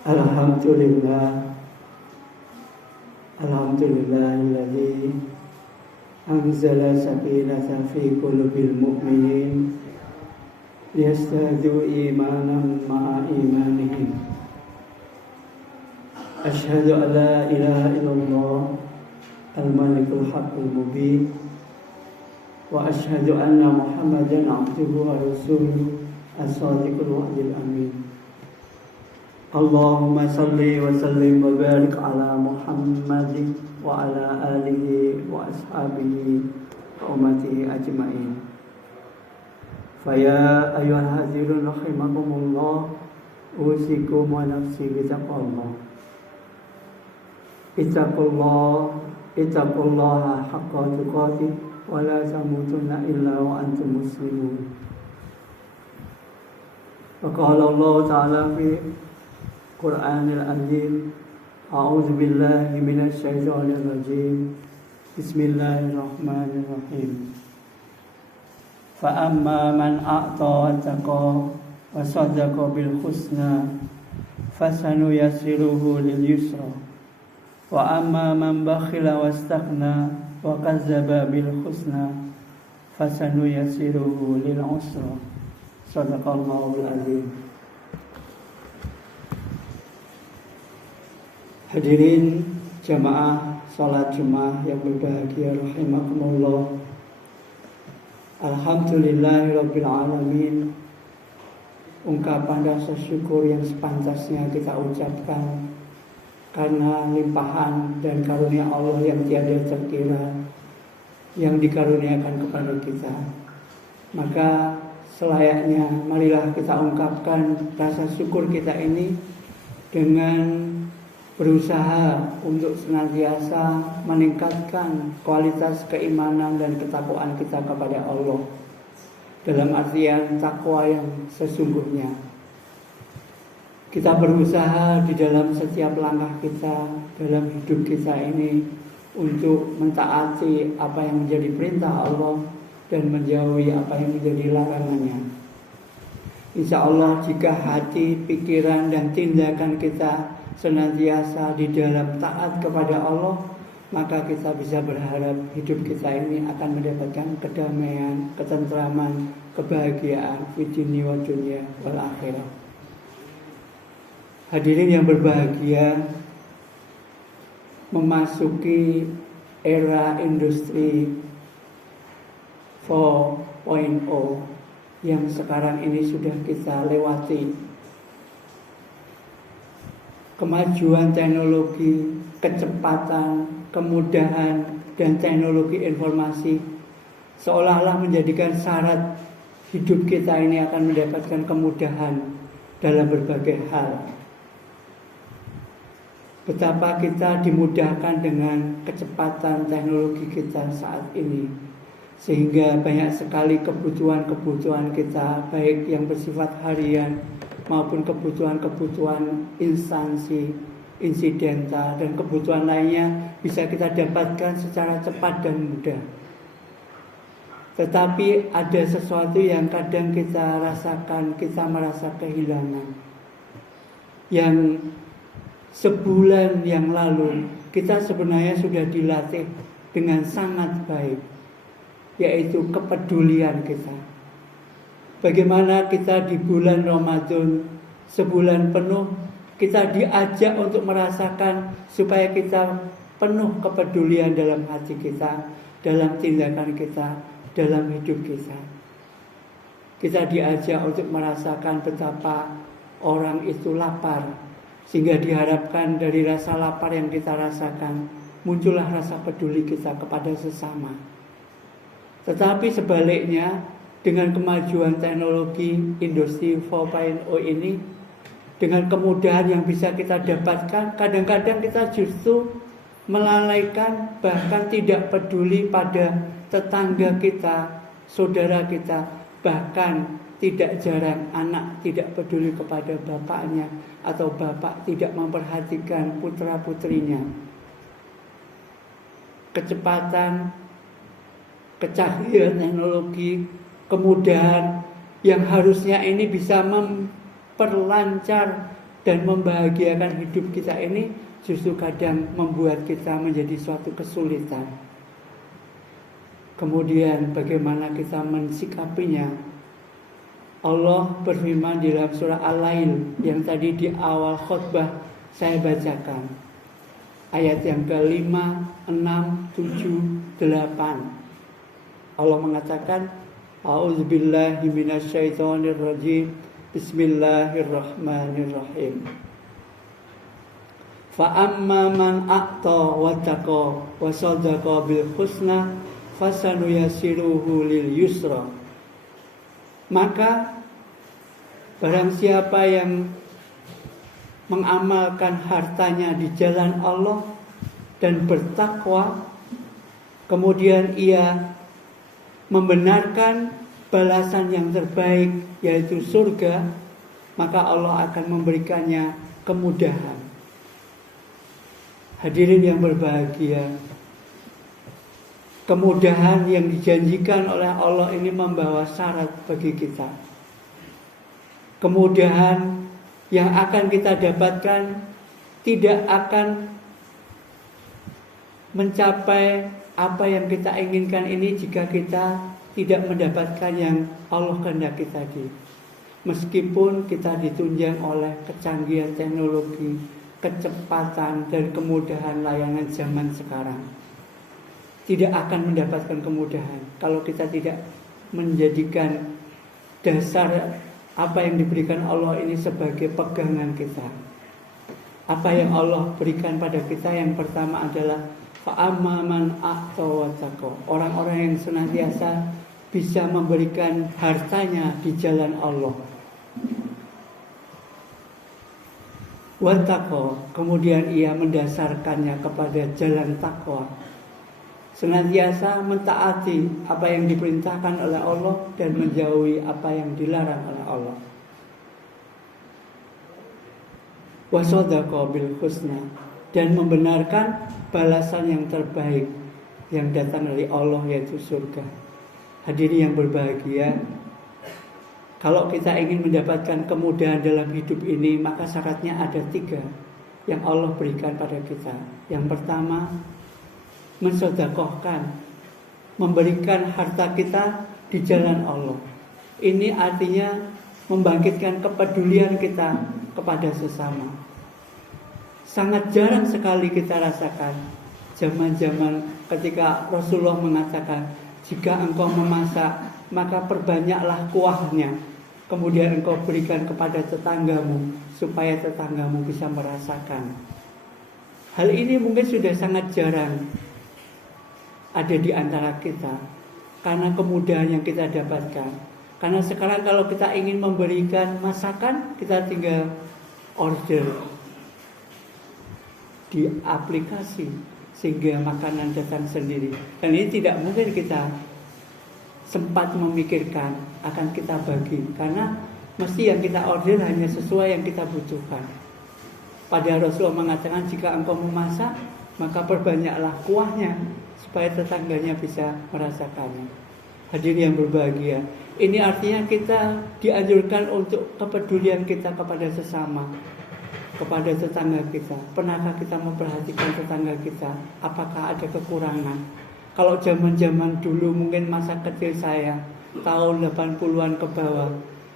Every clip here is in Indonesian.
Alhamdulillah, alhamdulillahilladzi anzala sakinata fi qulubil mu'minin liyazdadu imanan ma'a imanihim. Asyhadu an la ilaha illallah al-malikul haqqul mubin wa asyhadu anna Muhammadan abduhu wa rasuluhu as-sadiqul wa'dil amin. Allahumma salli wa sallim wa barik ala Muhammadin wa ala alihi wa ashabihi wa ummatihi ajma'in. Faya ayuhal hadirun rahimakumullah, usikum wa nafsi bitaqwallah. Ittaqullaha haqqa tuqatih wa la tamutunna illa wa antum muslimun. Wa qala Allah ta'ala fi Qur'anil Azim, a'udzu billahi minasy syaithanir rajim. Bismillahirrahmanirrahim. Fa amma man a'ta wattaqa wa saddaqa bil husna fasanuyassiruhu lil yusra. Wa amma man bakhila wastaghna wa kazzaba bil husna fasanuyassiruhu lil usra. Shadaqallahul azim. Hadirin jamaah salat Jumat yang berbahagia rahimakumullah. Alhamdulillahirabbil alamin. Ungkapan rasa syukur yang sepantasnya kita ucapkan karena limpahan dan karunia Allah yang tiada terkira yang dikaruniakan kepada kita. Maka selayaknya marilah kita ungkapkan rasa syukur kita ini dengan berusaha untuk senantiasa meningkatkan kualitas keimanan dan ketakwaan kita kepada Allah, dalam artian takwa yang sesungguhnya. Kita berusaha di dalam setiap langkah kita dalam hidup kita ini untuk mentaati apa yang menjadi perintah Allah dan menjauhi apa yang menjadi larangannya. Insya Allah jika hati, pikiran dan tindakan kita senantiasa di dalam taat kepada Allah, maka kita bisa berharap hidup kita ini akan mendapatkan kedamaian, ketentraman, kebahagiaan fi dunya wa dunya wal akhirah. Hadirin yang berbahagia, memasuki era industri 4.0 yang sekarang ini sudah kita lewati. Kemajuan teknologi, kecepatan, kemudahan, dan teknologi informasi seolah-olah menjadikan syarat hidup kita ini akan mendapatkan kemudahan dalam berbagai hal. Betapa kita dimudahkan dengan kecepatan teknologi kita saat ini, sehingga banyak sekali kebutuhan-kebutuhan kita, baik yang bersifat harian maupun kebutuhan-kebutuhan instansi, insidental, dan kebutuhan lainnya bisa kita dapatkan secara cepat dan mudah. Tetapi ada sesuatu yang kadang kita rasakan, kita merasa kehilangan. Yang sebulan yang lalu kita sebenarnya sudah dilatih dengan sangat baik, yaitu kepedulian kita. Bagaimana kita di bulan Ramadan sebulan penuh kita diajak untuk merasakan supaya kita penuh kepedulian dalam hati kita, dalam tindakan kita, dalam hidup kita. Kita diajak untuk merasakan betapa orang itu lapar, sehingga diharapkan dari rasa lapar yang kita rasakan muncullah rasa peduli kita kepada sesama. Tetapi sebaliknya, dengan kemajuan teknologi industri 4.0 ini, dengan kemudahan yang bisa kita dapatkan, kadang-kadang kita justru melalaikan, bahkan tidak peduli pada tetangga kita, saudara kita, bahkan tidak jarang anak tidak peduli kepada bapaknya, atau bapak tidak memperhatikan putra-putrinya. Kecepatan, kecanggihan teknologi, kemudahan yang harusnya ini bisa memperlancar dan membahagiakan hidup kita ini justru kadang membuat kita menjadi suatu kesulitan. Kemudian bagaimana kita mensikapinya? Allah berfirman di dalam surah Al-Lail yang tadi di awal khutbah saya bacakan. Ayat yang ke-5, 6, 7, 8. Allah mengatakan, A'udzubillahi minasyaitonirrajim. Bismillahirrahmanirrahim. Fa'amma man a'ta wattaqa wa saddaqa bil husna fasanuyasiruhu lil yusra. Maka barang siapa yang mengamalkan hartanya di jalan Allah dan bertakwa, kemudian ia membenarkan balasan yang terbaik yaitu surga, maka Allah akan memberikannya kemudahan. Hadirin yang berbahagia, kemudahan yang dijanjikan oleh Allah ini membawa syarat bagi kita. Kemudahan yang akan kita dapatkan tidak akan mencapai apa yang kita inginkan ini jika kita tidak mendapatkan yang Allah kehendaki tadi. Meskipun kita ditunjang oleh kecanggihan teknologi, kecepatan dan kemudahan layanan zaman sekarang, tidak akan mendapatkan kemudahan kalau kita tidak menjadikan dasar apa yang diberikan Allah ini sebagai pegangan kita. Apa yang Allah berikan pada kita yang pertama adalah fa'amma man a'ta wattaqa. Orang-orang yang senantiasa bisa memberikan hartanya di jalan Allah. Wattaqa, kemudian ia mendasarkannya kepada jalan takwa. Senantiasa mentaati apa yang diperintahkan oleh Allah dan menjauhi apa yang dilarang oleh Allah. Wa saddaqa bil husna, dan membenarkan balasan yang terbaik yang datang dari Allah yaitu surga. Hadirin yang berbahagia, kalau kita ingin mendapatkan kemudahan dalam hidup ini, maka syaratnya ada 3 yang Allah berikan pada kita. Yang pertama, mensedekahkan, memberikan harta kita di jalan Allah. Ini artinya membangkitkan kepedulian kita kepada sesama. Sangat jarang sekali kita rasakan zaman-zaman ketika Rasulullah mengatakan, jika engkau memasak, maka perbanyaklah kuahnya, kemudian engkau berikan kepada tetanggamu, supaya tetanggamu bisa merasakan. Hal ini mungkin sudah sangat jarang ada di antara kita karena kemudahan yang kita dapatkan. Karena sekarang kalau kita ingin memberikan masakan, kita tinggal order di aplikasi sehingga makanan datang sendiri. Dan ini tidak mungkin kita sempat memikirkan akan kita bagi, karena mesti yang kita order hanya sesuai yang kita butuhkan. Padahal Rasulullah mengatakan, jika engkau memasak, maka perbanyaklah kuahnya supaya tetangganya bisa merasakannya. Hadirin yang berbahagia, ini artinya kita dianjurkan untuk kepedulian kita kepada sesama, kepada tetangga kita. Pernahkah kita memperhatikan tetangga kita? Apakah ada kekurangan? Kalau zaman-zaman dulu, mungkin masa kecil saya, tahun 80-an ke bawah,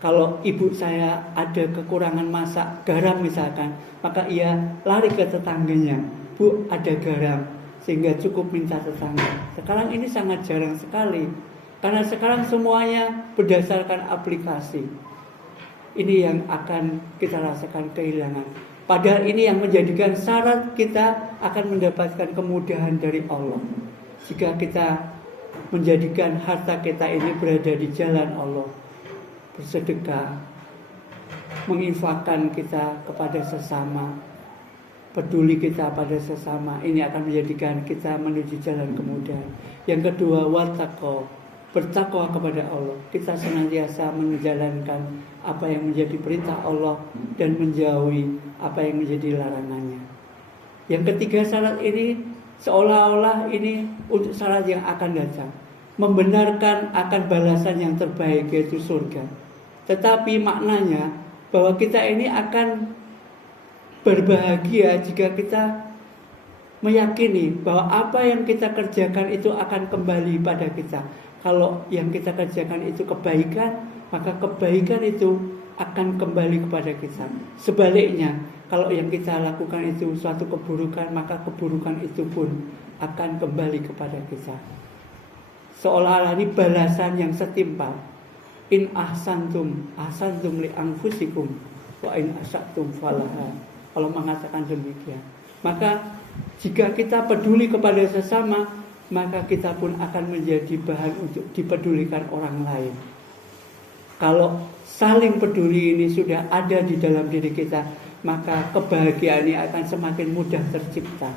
kalau ibu saya ada kekurangan masak garam misalkan, maka ia lari ke tetangganya, Bu, ada garam, sehingga cukup minta tetangga. Sekarang ini sangat jarang sekali, karena sekarang semuanya berdasarkan aplikasi. Ini yang akan kita rasakan kehilangan. Padahal ini yang menjadikan syarat kita akan mendapatkan kemudahan dari Allah. Jika kita menjadikan harta kita ini berada di jalan Allah, bersedekah, menginfakkan kita kepada sesama, peduli kita pada sesama, ini akan menjadikan kita menuju jalan kemudahan. Yang kedua, wattaqo, bertakwa kepada Allah. Kita senantiasa menjalankan apa yang menjadi perintah Allah dan menjauhi apa yang menjadi larangannya. Yang ketiga, syarat ini seolah-olah ini untuk syarat yang akan datang, membenarkan akan balasan yang terbaik yaitu surga. Tetapi maknanya bahwa kita ini akan berbahagia jika kita meyakini bahwa apa yang kita kerjakan itu akan kembali pada kita. Kalau yang kita kerjakan itu kebaikan, maka kebaikan itu akan kembali kepada kita. Sebaliknya, kalau yang kita lakukan itu suatu keburukan, maka keburukan itu pun akan kembali kepada kita. Seolah-olah ini balasan yang setimpal. In ahsantum li anfusikum wa in asatum falaha. Allah mengatakan demikian. Maka jika kita peduli kepada sesama, maka kita pun akan menjadi bahan untuk dipedulikan orang lain. Kalau saling peduli ini sudah ada di dalam diri kita, maka kebahagiaan ini akan semakin mudah tercipta.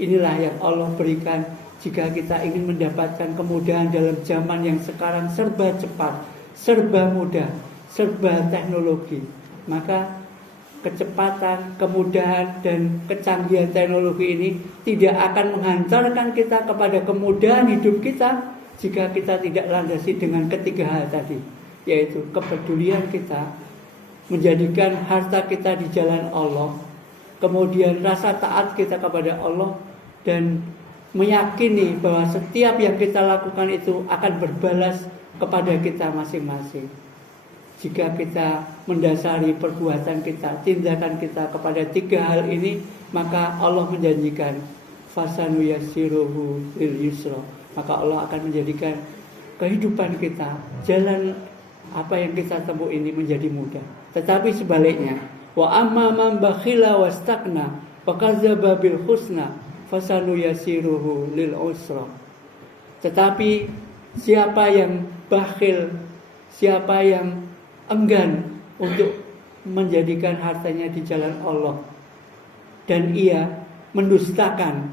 Inilah yang Allah berikan jika kita ingin mendapatkan kemudahan dalam zaman yang sekarang serba cepat, serba mudah, serba teknologi. Maka kecepatan, kemudahan, dan kecanggihan teknologi ini tidak akan menghantarkan kita kepada kemudahan hidup kita jika kita tidak landasi dengan ketiga hal tadi, yaitu kepedulian kita, menjadikan harta kita di jalan Allah, kemudian rasa taat kita kepada Allah, dan meyakini bahwa setiap yang kita lakukan itu akan berbalas kepada kita masing-masing. Jika kita mendasari perbuatan kita, tindakan kita kepada tiga hal ini, maka Allah menjanjikan fasanu yassiruhu lil yusra. Maka Allah akan menjadikan kehidupan kita, jalan apa yang kita tempuh ini menjadi mudah. Tetapi sebaliknya, wa amma man bakhila wastakna wa kadzdzaba bil husna fasanu yassiruhu lil usra. Tetapi siapa yang bakhil, siapa yang enggan untuk menjadikan hartanya di jalan Allah, dan ia mendustakan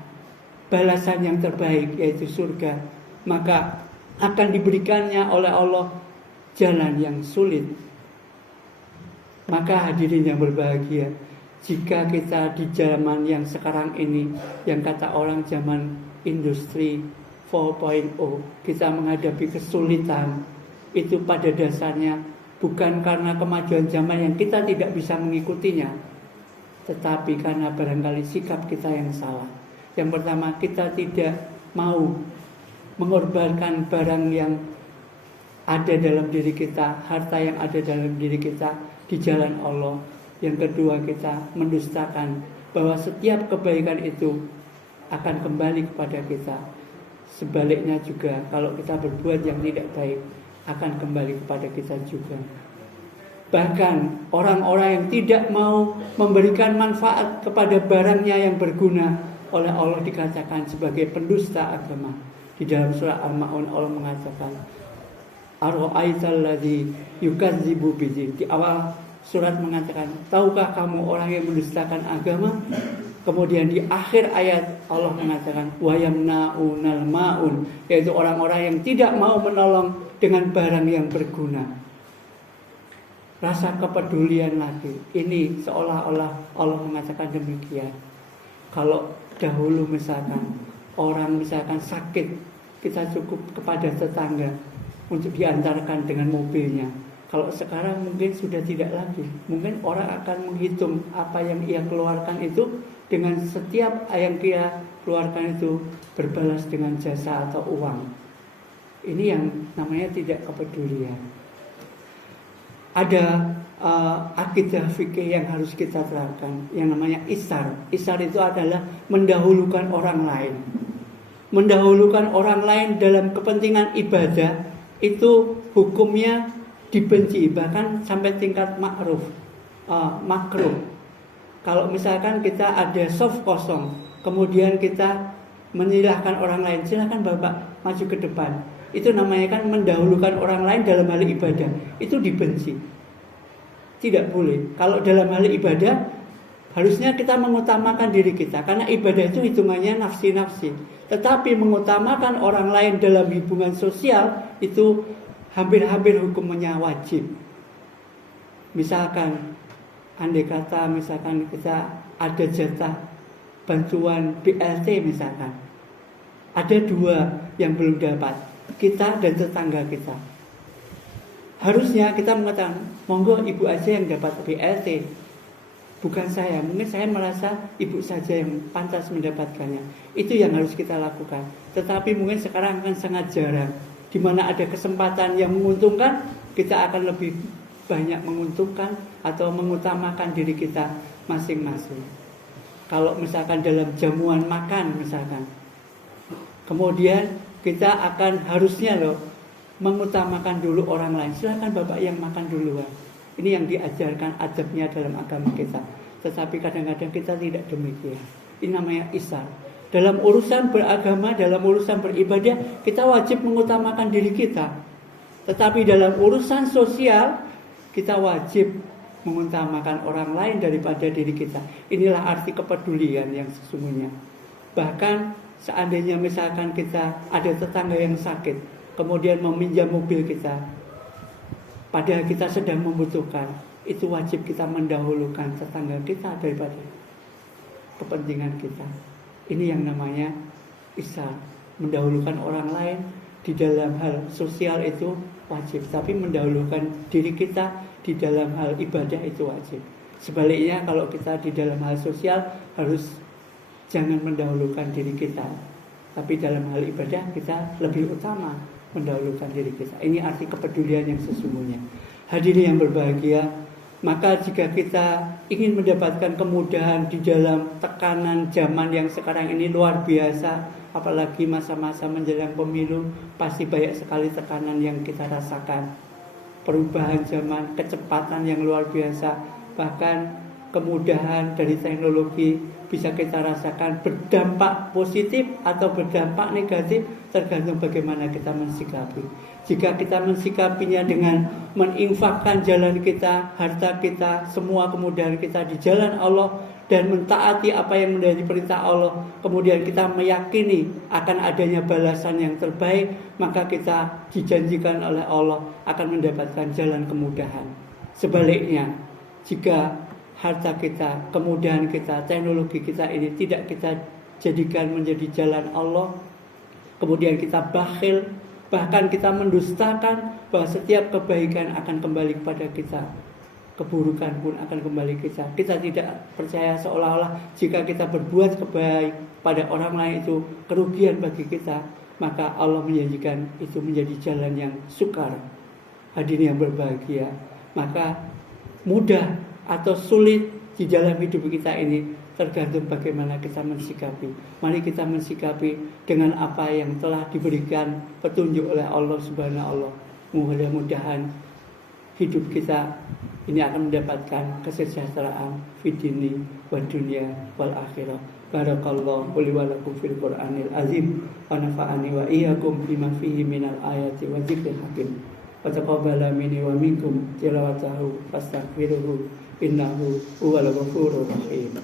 balasan yang terbaik yaitu surga, maka akan diberikannya oleh Allah jalan yang sulit. Maka hadirin yang berbahagia, jika kita di zaman yang sekarang ini, yang kata orang zaman industri 4.0, kita menghadapi kesulitan, itu pada dasarnya bukan karena kemajuan zaman yang kita tidak bisa mengikutinya, tetapi karena barangkali sikap kita yang salah. Yang pertama, kita tidak mau mengorbankan barang yang ada dalam diri kita, harta yang ada dalam diri kita di jalan Allah. Yang kedua, kita mendustakan bahwa setiap kebaikan itu akan kembali kepada kita. Sebaliknya juga, kalau kita berbuat yang tidak baik, akan kembali kepada kita juga. Bahkan orang-orang yang tidak mau memberikan manfaat kepada barangnya yang berguna, oleh Allah dikatakan sebagai pendusta agama. Di dalam surah Al-Ma'un Allah mengatakan, Ar-ra'aital ladzi yukadzibu bidzin. Di awal surat mengatakan, tahukah kamu orang yang mendustakan agama? Kemudian di akhir ayat Allah mengatakan wa yamna'unal ma'un, yaitu orang-orang yang tidak mau menolong dengan barang yang berguna. Rasa kepedulian lagi. Ini seolah-olah Allah mengatakan demikian. Kalau dahulu misalkan orang misalkan sakit, kita cukup kepada tetangga untuk diantarkan dengan mobilnya. Kalau sekarang mungkin sudah tidak lagi. Mungkin orang akan menghitung apa yang ia keluarkan itu, dengan setiap yang dia keluarkan itu berbalas dengan jasa atau uang. Ini yang namanya tidak kepedulian. Ada akidah fikih yang harus kita terapkan, yang namanya isar. Isar itu adalah mendahulukan orang lain. Mendahulukan orang lain dalam kepentingan ibadah itu hukumnya dibenci, bahkan sampai tingkat makruh. Kalau misalkan kita ada soft kosong, kemudian kita menyilahkan orang lain, silakan Bapak maju ke depan. Itu namanya kan mendahulukan orang lain dalam hal ibadah. Itu dibenci. Tidak boleh. Kalau dalam hal ibadah, harusnya kita mengutamakan diri kita. Karena ibadah itu hitungannya nafsi-nafsi. Tetapi mengutamakan orang lain dalam hubungan sosial, itu hampir-hampir hukumnya wajib. Misalkan, andai kata misalkan kita ada jatah bantuan BLT misalkan, ada 2 yang belum dapat, kita dan tetangga kita. Harusnya kita mengatakan, monggo ibu aja yang dapat BLT. bukan saya. Mungkin saya merasa ibu saja yang pantas mendapatkannya. Itu yang harus kita lakukan. Tetapi mungkin sekarang akan sangat jarang. Di mana ada kesempatan yang menguntungkan, kita akan lebih banyak menguntungkan atau mengutamakan diri kita masing-masing. Kalau misalkan dalam jamuan makan misalkan, kemudian kita akan harusnya mengutamakan dulu orang lain. Silakan Bapak yang makan duluan. Ini yang diajarkan adabnya dalam agama kita. Tetapi kadang-kadang kita tidak demikian. Ini namanya isar. Dalam urusan beragama, dalam urusan beribadah, kita wajib mengutamakan diri kita. Tetapi dalam urusan sosial, kita wajib mengutamakan orang lain daripada diri kita. Inilah arti kepedulian yang sesungguhnya. Bahkan seandainya misalkan kita ada tetangga yang sakit, kemudian meminjam mobil kita, padahal kita sedang membutuhkan, itu wajib kita mendahulukan tetangga kita daripada kepentingan kita. Ini yang namanya ihsan, mendahulukan orang lain di dalam hal sosial itu wajib, tapi mendahulukan diri kita di dalam hal ibadah itu wajib. Sebaliknya kalau kita di dalam hal sosial harus jangan mendahulukan diri kita, tapi dalam hal ibadah kita lebih utama mendahulukan diri kita. Ini arti kepedulian yang sesungguhnya. Hadirin yang berbahagia, maka jika kita ingin mendapatkan kemudahan di dalam tekanan zaman yang sekarang ini luar biasa, apalagi masa-masa menjelang pemilu, pasti banyak sekali tekanan yang kita rasakan. Perubahan zaman, kecepatan yang luar biasa, bahkan kemudahan dari teknologi bisa kita rasakan berdampak positif atau berdampak negatif, tergantung bagaimana kita mensikapi. Jika kita mensikapinya dengan menginfakkan jalan kita, harta kita, semua kemudahan kita di jalan Allah, dan mentaati apa yang menjadi perintah Allah, kemudian kita meyakini akan adanya balasan yang terbaik, maka kita dijanjikan oleh Allah akan mendapatkan jalan kemudahan. Sebaliknya, jika harta kita, kemudahan kita, teknologi kita ini tidak kita jadikan menjadi jalan Allah, kemudian kita bakhil, bahkan kita mendustakan bahwa setiap kebaikan akan kembali kepada kita, keburukan pun akan kembali kita. Kita tidak percaya seolah-olah jika kita berbuat kebaik pada orang lain itu kerugian bagi kita, maka Allah menjanjikan itu menjadi jalan yang sukar. Hadirin yang berbahagia, maka mudah atau sulit di dalam hidup kita ini tergantung bagaimana kita mensikapi. Mari kita mensikapi dengan apa yang telah diberikan petunjuk oleh Allah Subhanahu wa ta'ala. Mudah-mudahan hidup kita ini akan mendapatkan kesejahteraan fid dini wad dunya wal akhirah. Barakallahu li wa lakum fil Qur'anil azim wa nafa'ani wa iyyakum bima fihi minal ayati wa dzikril hakim. Wa taqabbala minni wa minkum tilawatahu fastaghfiruhu innahu huwal ghafurur rahim.